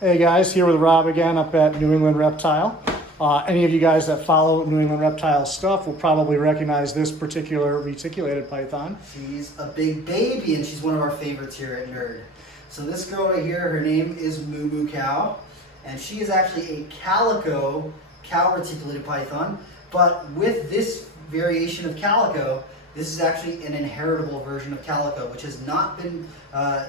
Hey guys, here with Rob again up at New England Reptile. Any of you guys that follow New England Reptile stuff will probably recognize this particular reticulated python. She's a big baby and she's one of our favorites here at Nerd. So this girl right here, her name is Moo Moo Cow, and she is actually a calico cow reticulated python, but with this variation of calico, this is actually an inheritable version of calico, which has not been,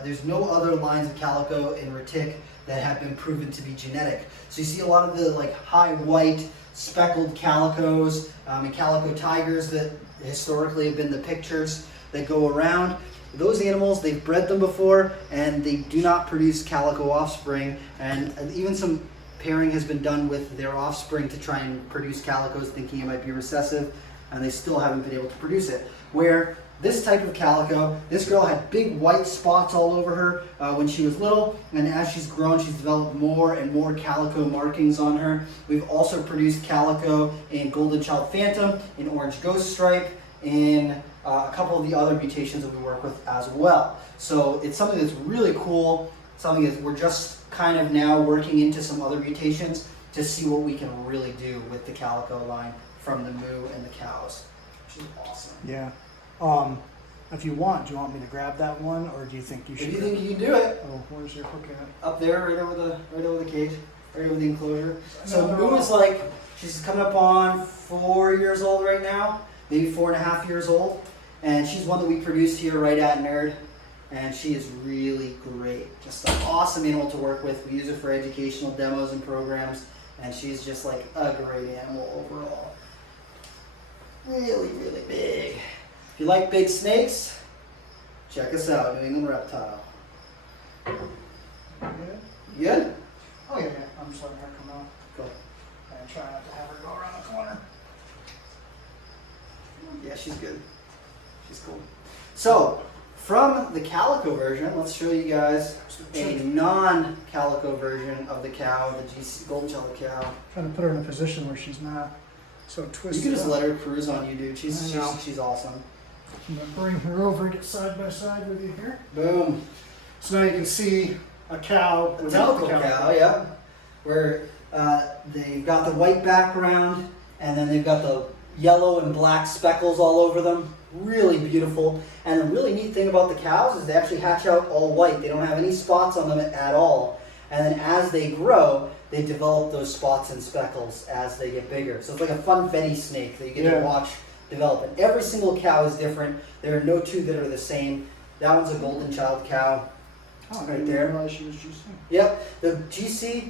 there's no other lines of calico in retic that have been proven to be genetic. So you see a lot of the like high white speckled calicos and calico tigers that historically have been the pictures that go around. Those animals, they've bred them before and they do not produce calico offspring, and even some pairing has been done with their offspring to try and produce calicos thinking it might be recessive, and they still haven't been able to produce it. Where this type of calico, this girl had big white spots all over her when she was little, and as she's grown, she's developed more and more calico markings on her. We've also produced calico in Golden Child Phantom, in Orange Ghost Stripe, in a couple of the other mutations that we work with as well. So it's something that's really cool, something that we're just kind of now working into some other mutations to see what we can really do with the calico line from the moo and the cows, which is awesome. Yeah. If you want, do you want me to grab that one, or do you think you should? If you think you can do it, Oh, where's your hook at? up there, right over the cage, right over the enclosure. So Moo is like, she's coming up on 4 years old right now, maybe 4.5 years old, and she's one that we produced here right at Nerd, and she is really great. Just an awesome animal to work with. We use her for educational demos and programs, and she's just like a great animal overall. Really, really big. If you like big snakes, check us out, New England Reptile. Good? You good? Oh yeah, yeah. I'm just letting her come out. Cool. And try not to have her go around the corner. Yeah, she's good. She's cool. So, from the calico version, let's show you guys a non-calico version of the cow, the GC Golden Child cow. Trying to put her in a position where she's not so twisted. You can just up. let her cruise on you, dude. I She's know. she's awesome. I'm gonna bring her over and get side by side with you here. Boom. So now you can see a cow A without the typical cow. cow, yeah. Where they've got the white background and then they've got the yellow and black speckles all over them. Really beautiful. And the really neat thing about the cows is they actually hatch out all white. They don't have any spots on them at all. And then as they grow, they develop those spots and speckles as they get bigger. So it's like a funfetti snake that you get to watch develop. And every single cow is different. There are no two that are the same. That one's a Golden Child cow. Oh, I Right didn't there. realize she was GC. Yep, the GC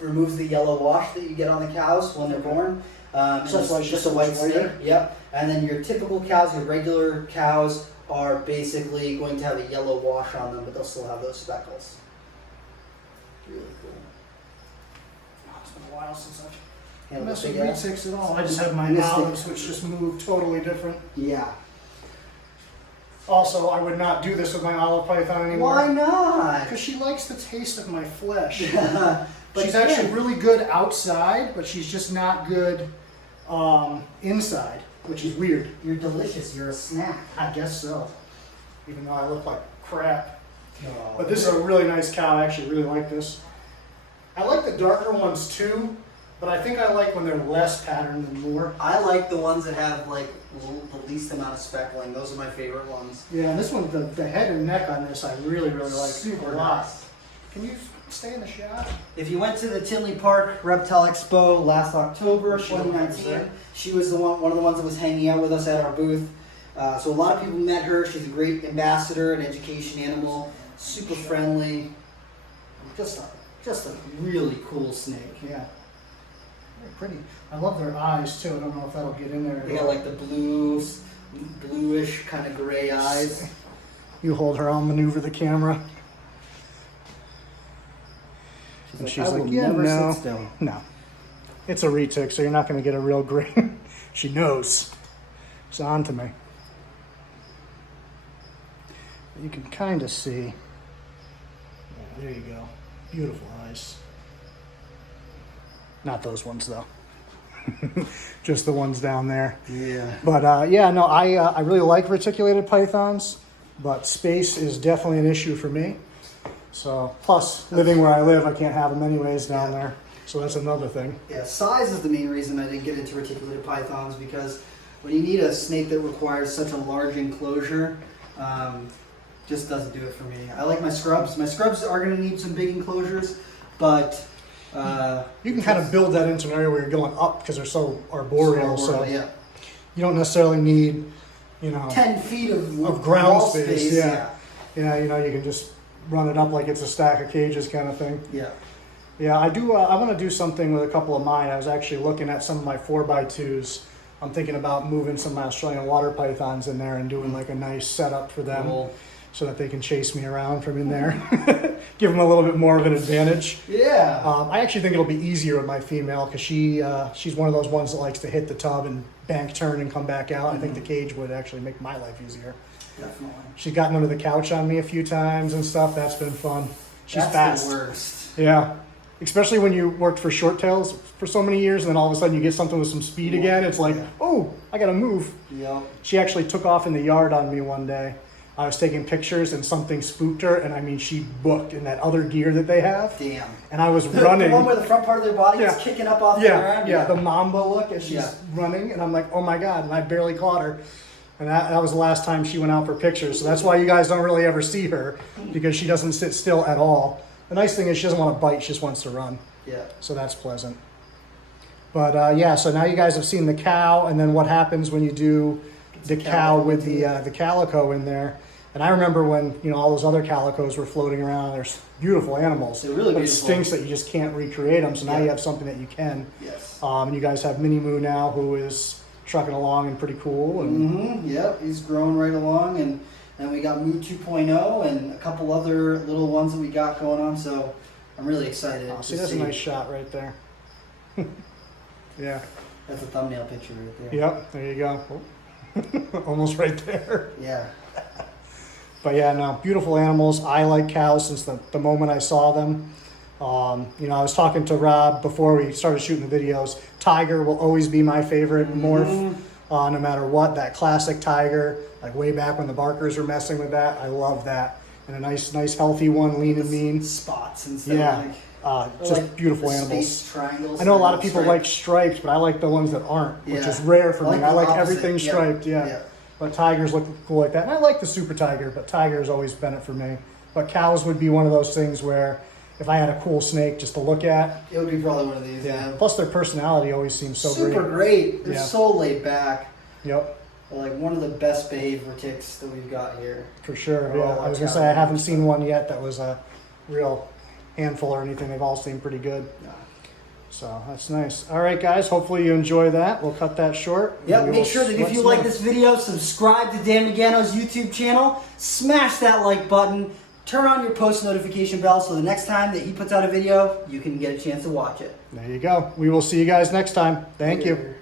removes the yellow wash that you get on the cows when they're born. So that's why she's just a so white much snake. whiter? Yep, and then your typical cows, your regular cows, are basically going to have a yellow wash on them, but they'll still have those speckles. Really cool. Oh, it's been a while since I've Handle messed the with big ass. retics at all. I just have my Missed it. olives, which just move totally different. Yeah. Also, I would not do this with my olive python anymore. Why not? Because she likes the taste of my flesh. But She's yeah. actually really good outside, but she's just not good inside, which is weird. You're delicious. You're a snack. I guess so. Even though I look like crap. Oh. But this is a really nice cow. I actually really like this. I like the darker ones too, but I think I like when they're less patterned than more. I like the ones that have like the least amount of speckling. Those are my favorite ones. Yeah, and this one, the head and neck on this, I really, really like Super a lot. nice. Can you stay in the shot? If you went to the Tinley Park Reptile Expo last October, Was she the one that was 2019, there? she was one of the ones that was hanging out with us at our booth. So a lot of people met her. She's a great ambassador, an education animal, super friendly, just a really cool snake. Yeah. Very pretty. I love their eyes too. I don't know if that'll get in there. They got like the bluish kind of gray eyes. You hold her, I'll maneuver the camera. And like, she's "I like, will yeah, never no, sit still." no. It's a retic, so you're not going to get a real great. She knows. It's on to me. You can kind of see. Yeah, there you go. Beautiful eyes. Not those ones though. Just the ones down there. Yeah. But yeah, no, I really like reticulated pythons, but space is definitely an issue for me. So, plus living where I live, I can't have them anyways down there. So that's another thing. Yeah, size is the main reason I didn't get into reticulated pythons, because when you need a snake that requires such a large enclosure, just doesn't do it for me. I like my scrubs. My scrubs are going to need some big enclosures, but you can kind of build that into an area where you're going up because they're so arboreal. So yeah. you don't necessarily need, 10 feet of ground wall space. Yeah. Yeah, you can just run it up like it's a stack of cages kind of thing. Yeah. Yeah, I do. I want to do something with a couple of mine. I was actually looking at some of my 4x2s. I'm thinking about moving some of my Australian water pythons in there and doing like a nice setup for them, Cool. so that they can chase me around from in there. Give them a little bit more of an advantage. Yeah. I actually think it'll be easier with my female because she's one of those ones that likes to hit the tub and bank turn and come back out. I think the cage would actually make my life easier. Definitely. She's gotten under the couch on me a few times and stuff. That's been fun. She's That's fast. the worst. Yeah. Especially when you worked for short tails for so many years and then all of a sudden you get something with some speed again. It's like, oh, I got to move. Yep. She actually took off in the yard on me one day. I was taking pictures and something spooked her, and I mean, she booked in that other gear that they have. Damn. And I was running. The one where the front part of their body is kicking up off the ground? Yeah, the Mamba look as she's running, and I'm like, oh my God, and I barely caught her. And that was the last time she went out for pictures. So that's why you guys don't really ever see her, because she doesn't sit still at all. The nice thing is she doesn't want to bite, she just wants to run. Yeah. So that's pleasant. But yeah, so now you guys have seen the cow, and then what happens when you do the cow with the calico in there. And I remember when all those other calicos were floating around. They're beautiful animals. They're really but beautiful. It stinks that you just can't recreate them. So now you have something that you can. Yes. And you guys have Mini Moo now, who is trucking along and pretty cool. And Yep, he's growing right along, and then we got Moo 2.0 and a couple other little ones that we got going on. So I'm really excited. see, that's a nice shot right there. Yeah. That's a thumbnail picture right there. Yep. There you go. Almost right there. Yeah. But yeah, no, beautiful animals. I like cows since the moment I saw them. I was talking to Rob before we started shooting the videos. Tiger will always be my favorite morph, no matter what. That classic tiger, like way back when the Barkers were messing with that, I love that. And a nice healthy one, lean and mean. Spots and stuff. Yeah, just like beautiful the animals. space triangles. I know a lot of people like stripes, but I like the ones that aren't, which is rare for me. I like everything striped, yeah. But tigers look cool like that. And I like the super tiger, but tiger's always been it for me. But cows would be one of those things where if I had a cool snake just to look at. It would be probably one of these, yeah. Plus their personality always seems so great. Super great. They're so laid back. Yep. They're like one of the best behaved retics that we've got here. For sure, yeah. I was going to say I haven't seen one yet that was a real handful or anything. They've all seemed pretty good. Yeah. So that's nice. All right, guys. Hopefully you enjoy that. We'll cut that short. Yep. Make sure that if you like this video, subscribe to Dan Magano's YouTube channel. Smash that like button. Turn on your post notification bell so the next time that he puts out a video, you can get a chance to watch it. There you go. We will see you guys next time. Thank you.